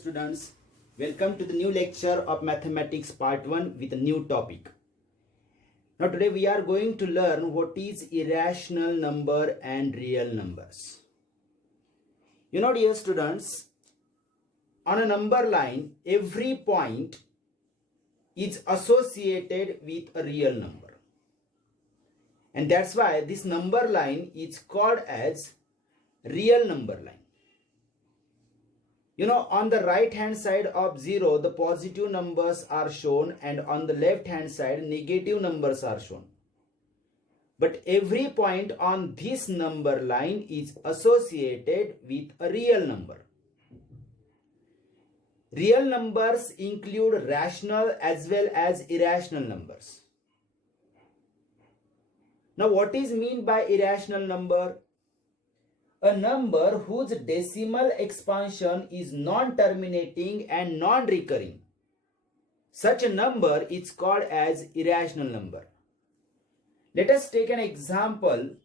students. Welcome to the new lecture of Mathematics Part 1 with a new topic. Now today we are going to learn what is irrational number and real numbers. You know, dear students, on a number line, every point is associated with a real number. And that's why this number line is called as real number line. You know, on the right hand side of 0, the positive numbers are shown, and on the left hand side, negative numbers are shown. But every point on this number line is associated with a real number. Real numbers include rational as well as irrational numbers. Now, what is meant by irrational number? A number whose decimal expansion is non-terminating and non-recurring. Such a number is called as irrational number. Let us take an example.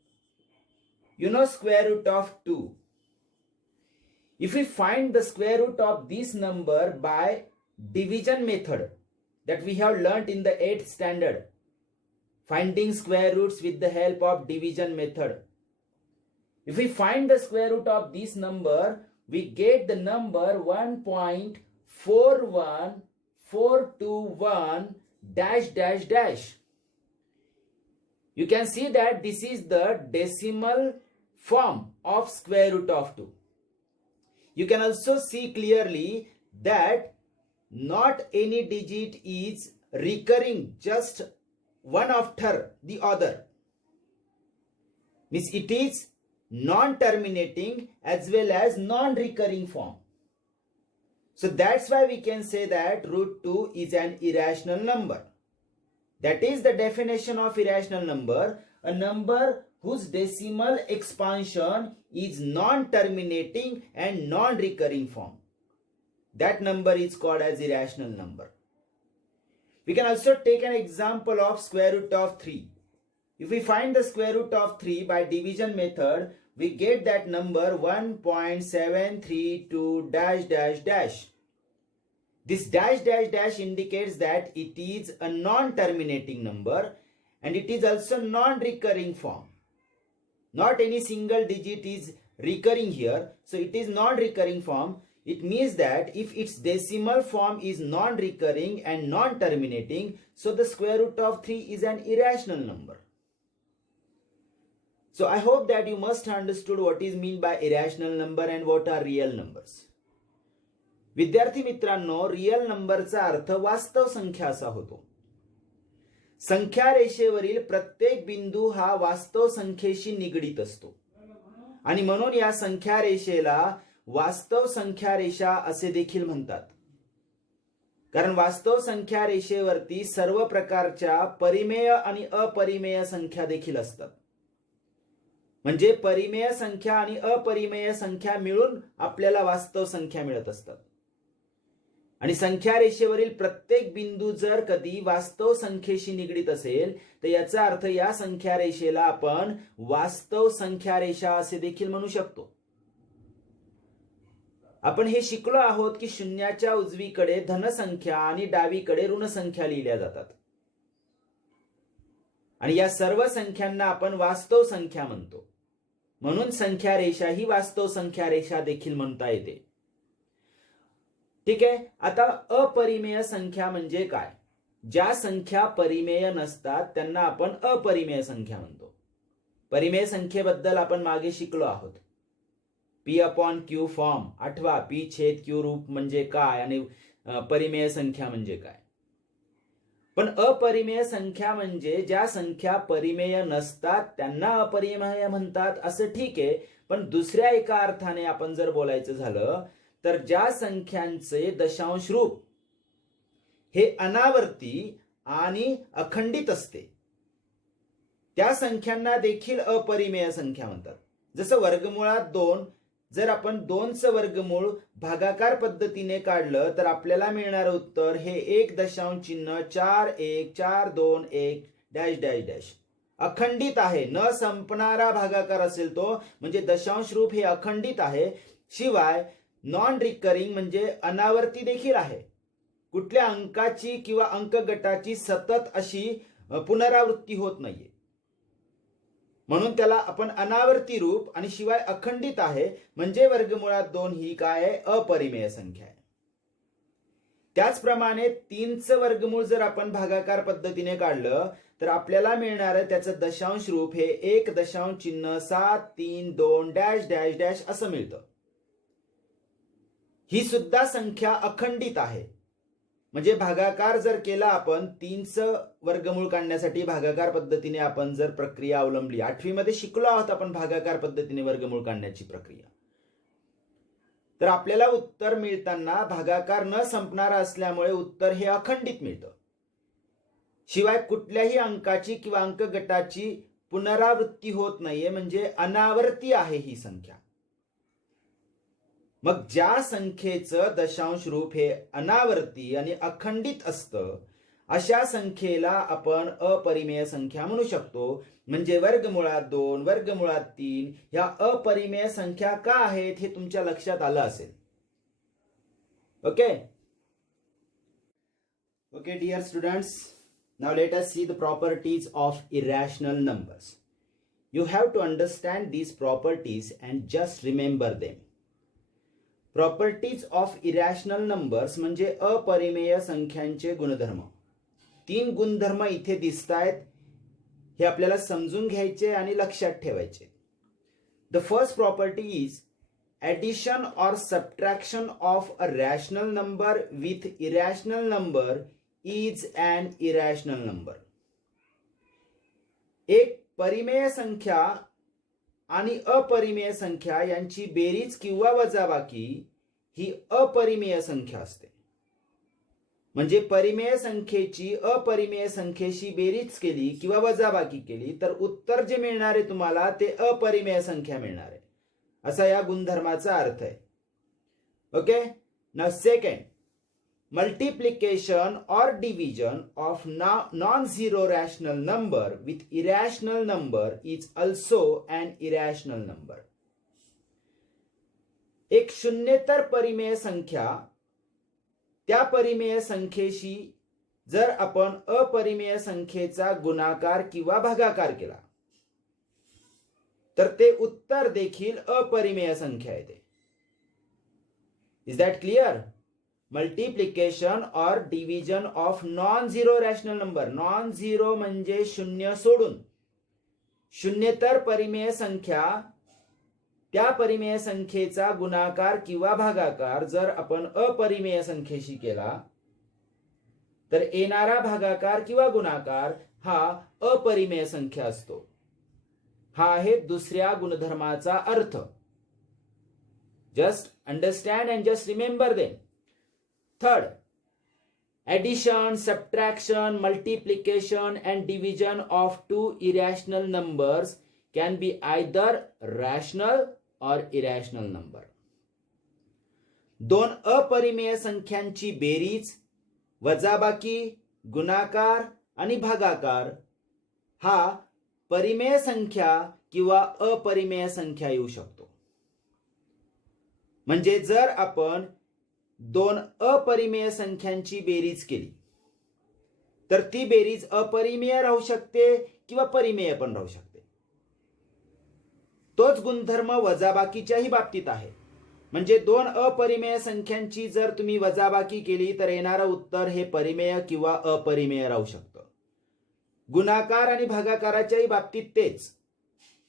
You know, square root of 2. If we find the square root of this number by division method that we have learnt in the 8th standard, finding square roots with the help of division method. If we find the square root of this number, we get the number 1.41421 dash dash dash. You can see that this is the decimal form of square root of 2. You can also see clearly that not any digit is recurring, just one after the other. Means it is non-terminating as well as non-recurring form. So that's why we can say that root 2 is an irrational number. That is the definition of irrational number, a number whose decimal expansion is non-terminating and non-recurring form. That number is called as irrational number. We can also take an example of square root of 3. If we find the square root of 3 by division method, we get that number 1.732 dash dash dash. This dash dash dash indicates that it is a non-terminating number and it is also non-recurring form. Not any single digit is recurring here, so it is non-recurring form. It means that if its decimal form is non-recurring and non-terminating, so the square root of 3 is an irrational number. So I hope that you must have understood what is meant by irrational number and what are real numbers. विद्यार्थी मित्रांनो, real नंबरचा अर्थ वास्तव संख्या असा होतो. संख्या रेषेवरील प्रत्येक बिंदू हा वास्तव संख्येशी निगडित असतो आणि म्हणून या संख्या रेषेला वास्तव संख्या रेषा असे देखील म्हणतात. कारण वास्तव संख्या रेषेवरती सर्व प्रकारच्या परिमेय आणि अपरिमेय संख्या देखील असतात. म्हणजे परिमेय संख्या आणि अपरिमेय संख्या मिळून आपल्याला वास्तव संख्या मिळत असतात. आणि संख्या रेषेवरील प्रत्येक बिंदू जर कधी वास्तव संख्येशी निगडित असेल तर याचा अर्थ या संख्या रेषेला आपण वास्तव संख्या रेषा असे देखील म्हणू शकतो. आपण हे शिकलो आहोत की शून्याच्या उजवीकडे धनसंख्या आणि डावीकडे ऋण संख्या लिहिल्या जातात आणि या सर्व संख्यांना आपण वास्तव संख्या म्हणतो. म्हणून संख्या रेषा ही वास्तव संख्या रेषा देखील म्हणता येते. ठीक आहे. आता अपरिमेय संख्या म्हणजे काय? ज्या संख्या परिमेय नसतात त्यांना आपण अपरिमेय संख्या म्हणतो. परिमेय संख्येबद्दल आपण मागे शिकलो आहोत. P/Q फॉर्म आठवा. P/Q रूप म्हणजे काय आणि परिमेय संख्या म्हणजे काय. पण अपरिमेय संख्या म्हणजे ज्या संख्या परिमेय नसतात त्यांना अपरिमेय म्हणतात असं ठीक आहे. पण दुसऱ्या एका अर्थाने आपण जर बोलायचं झालं तर ज्या संख्यांचे दशांश रूप हे अनावर्ती आणि अखंडित असते त्या संख्यांना देखील अपरिमेय संख्या म्हणतात. जसं वर्गमुळात 2, जर आपण 2चं वर्गमूळ भागाकार पद्धतीने काढलं तर आपल्याला मिळणारं उत्तर हे 1.4142 डॅश डॅश डॅश अखंडित आहे. न संपणारा भागाकार असेल तो, म्हणजे दशांश रूप हे अखंडित आहे. शिवाय नॉन रिकरिंग म्हणजे अनावर्ती देखील आहे. कुठल्या अंकाची किंवा अंक गटाची सतत अशी पुनरावृत्ती होत नाहीये, म्हणून त्याला आपण अनावर्ती रूप आणि शिवाय अखंडित आहे, म्हणजे वर्गमुळात 2 ही काय आहे, अपरिमेय संख्या आहे. त्याचप्रमाणे 3चं वर्गमूळ जर आपण भागाकार पद्धतीने काढलं तर आपल्याला मिळणार त्याचं दशांश रूप हे 1.732 डॅश डॅश डॅश असं मिळतं. ही सुद्धा संख्या अखंडित आहे. म्हणजे भागाकार जर केला आपण 3चं वर्गमूळ काढण्यासाठी भागाकार पद्धतीने आपण जर प्रक्रिया अवलंबली, 8वी मध्ये शिकलो आहोत आपण भागाकार पद्धतीने वर्गमूळ काढण्याची प्रक्रिया, तर आपल्याला उत्तर मिळताना भागाकार न संपणारा असल्यामुळे उत्तर हे अखंडित मिळतं. शिवाय कुठल्याही अंकाची किंवा अंक गटाची पुनरावृत्ती होत नाहीये, म्हणजे अनावर्ती आहे ही संख्या. मग ज्या संख्येचं दशांश रूप हे अनावर्ती आणि अखंडित असतं अशा संख्येला आपण अपरिमेय संख्या म्हणू शकतो. म्हणजे वर्गमुळात 2, वर्गमुळात 3 ह्या अपरिमेय संख्या का आहेत हे तुमच्या लक्षात आलं असेल. Okay okay dear students, now let us see the properties of irrational numbers. You have to understand these properties and just remember them. Properties of irrational numbers म्हणजे अपरिमेय संख्यांचे गुणधर्म. 3 गुणधर्म इथे दिसत आहेत, हे आपल्याला समजून घ्यायचे आणि लक्षात ठेवायचे. The first property is addition or subtraction of a rational number with irrational number is an irrational number. एक परिमेय संख्या आणि अपरिमेय संख्या यांची बेरीज किंवा वजाबाकी ही अपरिमेय संख्या असते. म्हणजे परिमेय संख्येची अपरिमेय संख्येशी बेरीज केली किंवा वजाबाकी केली तर उत्तर जे मिळणार आहे तुम्हाला ते अपरिमेय संख्या मिळणार आहे, असा या गुणधर्माचा अर्थ आहे. Okay, now second, multiplication or division of non-zero rational number with irrational number is also an irrational number. एक शून्येतर परिमेय संख्या त्या परिमेय संख्येशी जर आपण अपरिमेय संख्येचा गुणाकार किंवा भागाकार केला तर ते उत्तर देखील अपरिमेय संख्या येते. Is that clear? मल्टिप्लिकेशन और division of non zero rational number. Non zero म्हणजे शून्य सोडून, शून्येतर परिमेय संख्या त्या परिमेय संख्येचा गुणाकार किंवा भागाकार जर आपण अपरिमेय संख्येशी केला तर येणारा भागाकार किंवा गुणाकार हा अपरिमेय संख्या असतो. हा आहे दुसऱ्या गुणधर्माचा अर्थ. Just understand and just remember them. Third, addition, subtraction, multiplication and division of two irrational numbers can be either rational or irrational number. दोन अपरिमेय संख्यांची बेरीज, वजाबाकी, गुणाकार आणि भागाकार हा परिमेय संख्या किंवा अपरिमेय संख्या येऊ शकतो. म्हणजे जर आपण 2 अपरिमेय संख्यांची बेरीज केली तर ती बेरीज अपरिमेय राहू शकते किंवा परिमेय पण राहू शकते. तोच गुणधर्म वजाबाकीच्याही बाबतीत आहे. म्हणजे 2 अपरिमेय संख्यांची जर तुम्ही वजाबाकी केली तर येणारं उत्तर हे परिमेय किंवा अपरिमेय राहू शकतं. गुणाकार आणि भागाकाराच्याही बाबतीत तेच.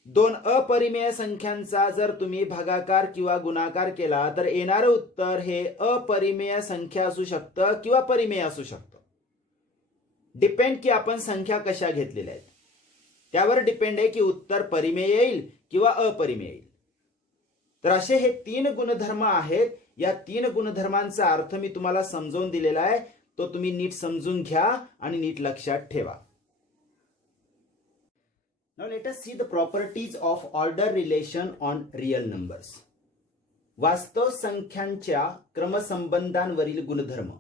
2 अपरिमेय संख्यांचा जर तुम्ही भागाकार किंवा गुणाकार केला तर येणारं उत्तर हे अपरिमेय संख्या असू शकतं किंवा परिमेय असू शकतं. डिपेंड की आपण संख्या कशा घेतलेल्या आहेत त्यावर डिपेंड आहे की उत्तर परिमेय येईल किंवा अपरिमेय येईल. तर असे हे 3 गुणधर्म आहेत. या 3 गुणधर्मांचा अर्थ मी तुम्हाला समजावून दिलेला आहे, तो तुम्ही नीट समजून घ्या आणि नीट लक्षात ठेवा. Now let us see the properties of order relation on real numbers. वास्तव संख्यांच्या क्रमसंबंधांवरील गुणधर्म.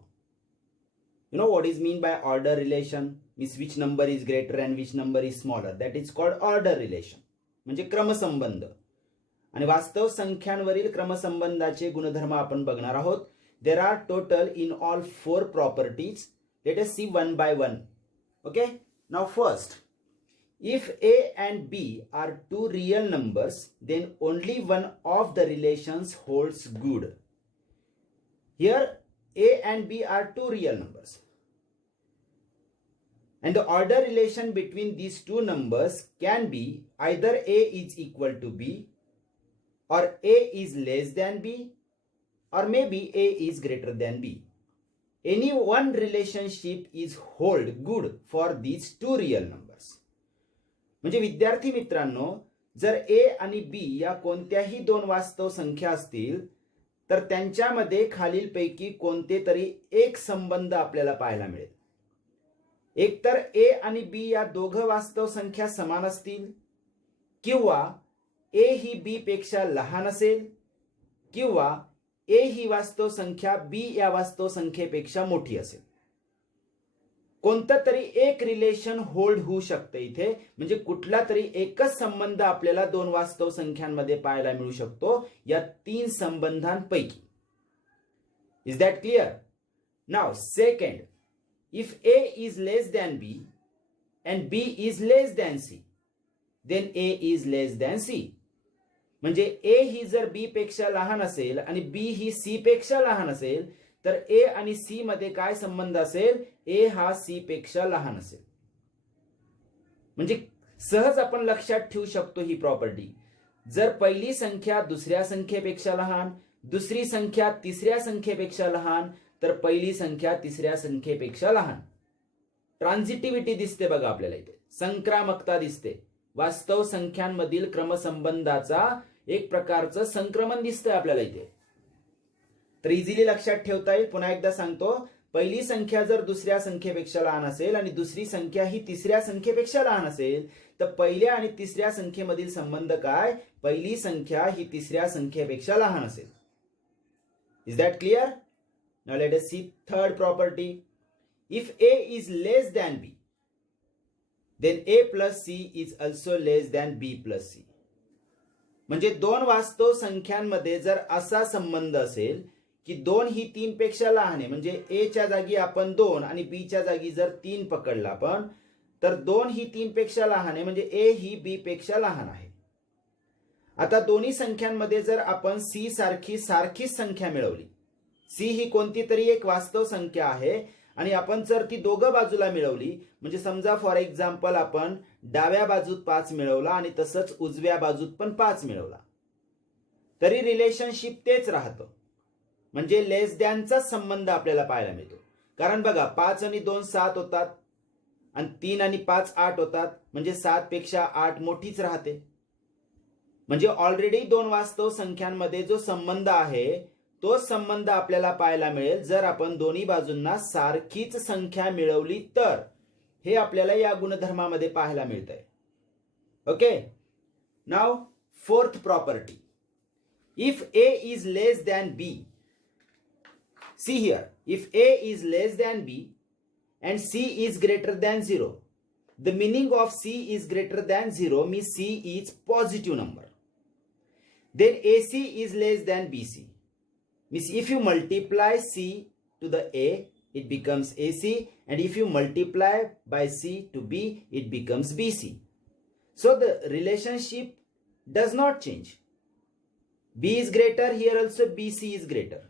You know what is mean by order relation? Means which number is greater and which number is smaller. That is called order relation. म्हणजे क्रमसंबंध. आणि वास्तव संख्यांवरील क्रमसंबंधाचे गुणधर्म आपण बघणार आहोत. There are total in all 4 properties. Let us see one by one. Okay, now first, if a and b are two real numbers, then only one of the relations holds good. Here a and b are two real numbers, and the order relation between these two numbers can be either a is equal to b, or a is less than b, or maybe a is greater than b. Any one relationship is hold good for these two real numbers. म्हणजे विद्यार्थी मित्रांनो, जर ए आणि बी या कोणत्याही दोन वास्तव संख्या असतील तर त्यांच्यामध्ये खालीलपैकी कोणते तरी एक संबंध आपल्याला पाहायला मिळेल. एकतर ए आणि बी या दोघं वास्तव संख्या समान असतील, किंवा ए ही बी पेक्षा लहान असेल, किंवा ए ही वास्तव संख्या बी या वास्तव संख्येपेक्षा मोठी असेल. कोणतं तरी एक रिलेशन होल्ड होऊ शकते इथे, म्हणजे कुठला तरी एकच संबंध आपल्याला दोन वास्तव संख्यांमध्ये पाहायला मिळू शकतो या 3 संबंधांपैकी. Is that clear? Now second, if A is less than B and B is less than C, then A is less than C. म्हणजे ए ही जर बी पेक्षा लहान असेल आणि बी ही सी पेक्षा लहान असेल तर ए आणि सी मध्ये काय संबंध असेल? ए हा सी पेक्षा लहान असेल. म्हणजे सहज आपण लक्षात ठेवू शकतो ही प्रॉपर्टी. जर पहिली संख्या दुसऱ्या संख्येपेक्षा लहान, दुसरी संख्या तिसऱ्या संख्येपेक्षा लहान, तर पहिली संख्या तिसऱ्या संख्येपेक्षा लहान. ट्रान्झिटिव्हिटी दिसते बघा आपल्याला इथे, संक्रामकता दिसते. वास्तव संख्यांमधील क्रमसंबंधाचा एक प्रकारचं संक्रमण दिसतंय आपल्याला इथे. तर इझिली लक्षात ठेवता येईल. पुन्हा एकदा सांगतो, पहिली संख्या जर दुसऱ्या संख्येपेक्षा लहान असेल आणि दुसरी संख्या ही तिसऱ्या संख्येपेक्षा लहान असेल तर पहिल्या आणि तिसऱ्या संख्येमधील संबंध काय? पहिली संख्या ही तिसऱ्या संख्येपेक्षा लहान असेल. Is that clear? Now let us see third property. If A is less than b, then a plus c is also less than b plus c. म्हणजे दोन वास्तव संख्यांमध्ये जर असा संबंध असेल की 2 ही 3 पेक्षा लहान आहे, म्हणजे ए च्या जागी आपण 2 आणि बी च्या जागी जर 3 पकडला आपण, तर 2 ही 3 पेक्षा लहान आहे, म्हणजे ए ही बी पेक्षा लहान आहे. आता दोन्ही संख्यांमध्ये जर आपण सी सारखीच संख्या मिळवली, सी ही कोणती तरी एक वास्तव संख्या आहे आणि आपण जर ती दोघं बाजूला मिळवली, म्हणजे समजा फॉर एक्झाम्पल आपण डाव्या बाजूत 5 मिळवला आणि तसंच उजव्या बाजूत पण 5 मिळवला, तरी रिलेशनशिप तेच राहतं. म्हणजे लेस दॅनचा संबंध आपल्याला पाहायला मिळतो. कारण बघा 5 आणि 2 7 होतात आणि 3 आणि 5 8 होतात, म्हणजे 7 पेक्षा 8 मोठीच राहते. म्हणजे ऑलरेडी दोन वास्तव संख्यांमध्ये जो संबंध आहे तोच संबंध आपल्याला पाहायला मिळेल जर आपण दोन्ही बाजूंना सारखीच संख्या मिळवली तर. हे आपल्याला या गुणधर्मामध्ये पाहायला मिळतंय. Okay, now fourth property. If A is less than b, see here, if a is less than b and c is greater than 0, the meaning of c is greater than 0 means c is positive number. Then ac is less than bc, means if you multiply c to the a it becomes ac, and if you multiply by c to b it becomes bc. So the relationship does not change. b is greater, here also bc is greater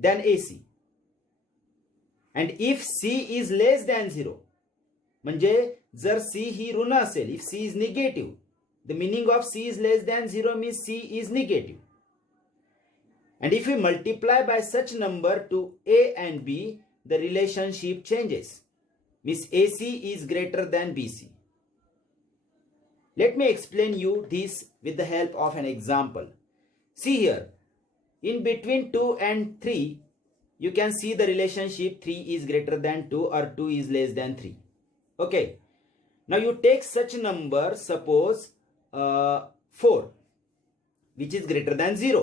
than AC. And if C is less than 0, म्हणजे जर C ही ऋण असेल, if C is negative, the meaning of C is less than 0 means C is negative. And if we multiply by such number to A and B, the relationship changes, means AC is greater than BC. Let me explain you this with the help of an example. See here, in between 2 and 3, you can see the relationship 3 is greater than 2 or 2 is less than 3. Okay. Now you take such number, suppose 4, which is greater than 0.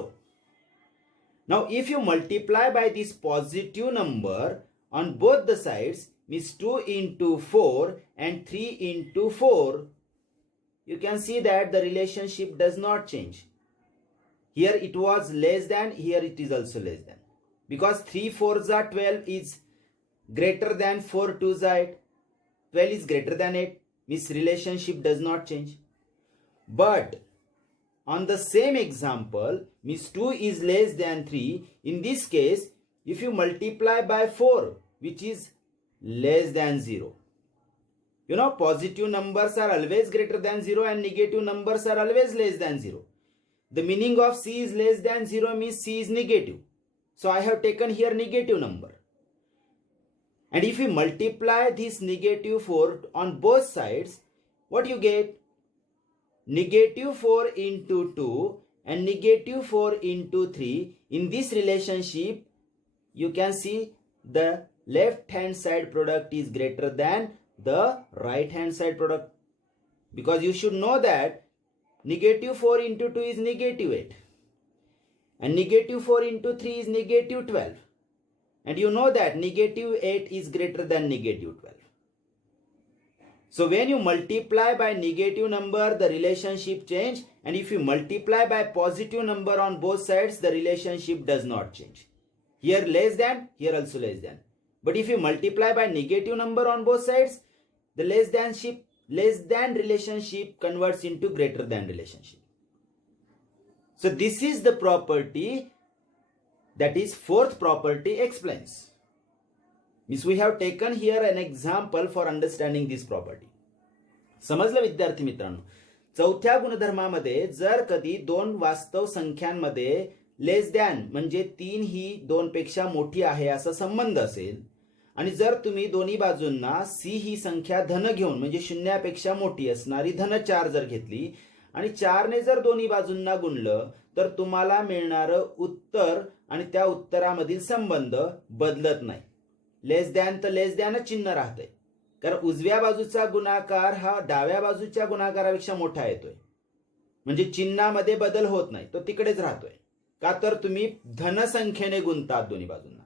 Now if you multiply by this positive number on both the sides, means 2 into 4 and 3 into 4, you can see that the relationship does not change. Here it was less than, here it is also less than. Because 3 4s are 12 is greater than 4 2s are 8. 12 is greater than 8. Means relationship does not change. But on the same example, means 2 is less than 3. In this case, if you multiply by 4, which is less than 0. You know, positive numbers are always greater than 0 and negative numbers are always less than 0. The meaning of C is less than 0 means C is negative. So I have taken here negative number. And if we multiply this negative 4 on both sides, what you get? Negative 4 into 2 and negative 4 into 3. In this relationship, you can see the left hand side product is greater than the right hand side product. Because you should know that negative 4 into 2 is negative 8. And negative 4 into 3 is negative 12. And you know that negative 8 is greater than negative 12. So when you multiply by negative number, the relationship change. And if you multiply by positive number on both sides, the relationship does not change. Here less than, here also less than. But if you multiply by negative number on both sides, the less than relationship converts into greater than relationship. So this is the property, that is fourth property explains. Means we have taken here an example for understanding this property. समजलं विद्यार्थी मित्रांनो? चौथ्या गुणधर्मामध्ये जर कधी दोन वास्तव संख्यांमध्ये लेस than म्हणजे 3 ही 2 पेक्षा मोठी आहे असा संबंध असेल आणि जर तुम्ही दोन्ही बाजूंना सी ही संख्या धन घेऊन म्हणजे शून्यापेक्षा मोठी असणारी धन 4 जर घेतली आणि 4 ने जर दोन्ही बाजूंना गुणलं तर तुम्हाला मिळणारं उत्तर आणि त्या उत्तरामधील संबंध बदलत नाही. लेस दॅन तर लेस दॅनच चिन्ह राहतंय. कारण उजव्या बाजूचा गुणाकार हा डाव्या बाजूच्या गुणाकारापेक्षा मोठा येतोय. म्हणजे चिन्हामध्ये बदल होत नाही, तो तिकडेच राहतोय. का तर तुम्ही धन संख्येने गुणतात दोन्ही बाजूंना.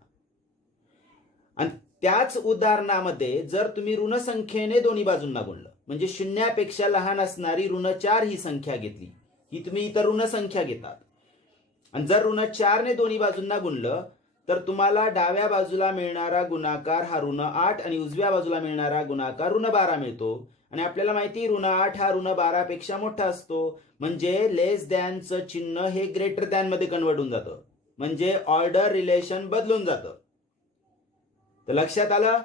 आणि त्याच उदाहरणामध्ये जर तुम्ही ऋण संख्येने दोन्ही बाजूंना गुणलं म्हणजे शून्यापेक्षा लहान असणारी ऋण 4 ही संख्या घेतली, ही तुम्ही इतर ऋण संख्या घेतात. आणि जर ऋण 4 ने दोन्ही बाजूंना गुणलं तर तुम्हाला डाव्या बाजूला मिळणारा गुणाकार हा ऋण 8 आणि उजव्या बाजूला मिळणारा गुणाकार ऋण 12 मिळतो. आणि आपल्याला माहिती ऋण 8 हा ऋण 12 पेक्षा मोठा असतो. म्हणजे लेस दॅनचं चिन्ह हे ग्रेटर दॅन मध्ये कन्वर्ट होऊन जातं. म्हणजे ऑर्डर रिलेशन बदलून जातं. तर लक्षात आलं?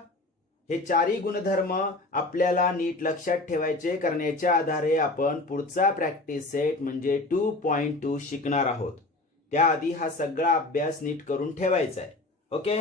हे चारही गुणधर्म आपल्याला नीट लक्षात ठेवायचे, कारण याच्या आधारे आपण पुढचा प्रॅक्टिस सेट म्हणजे 2.2 शिकणार आहोत. त्याआधी हा सगळा अभ्यास नीट करून ठेवायचा आहे. ओके.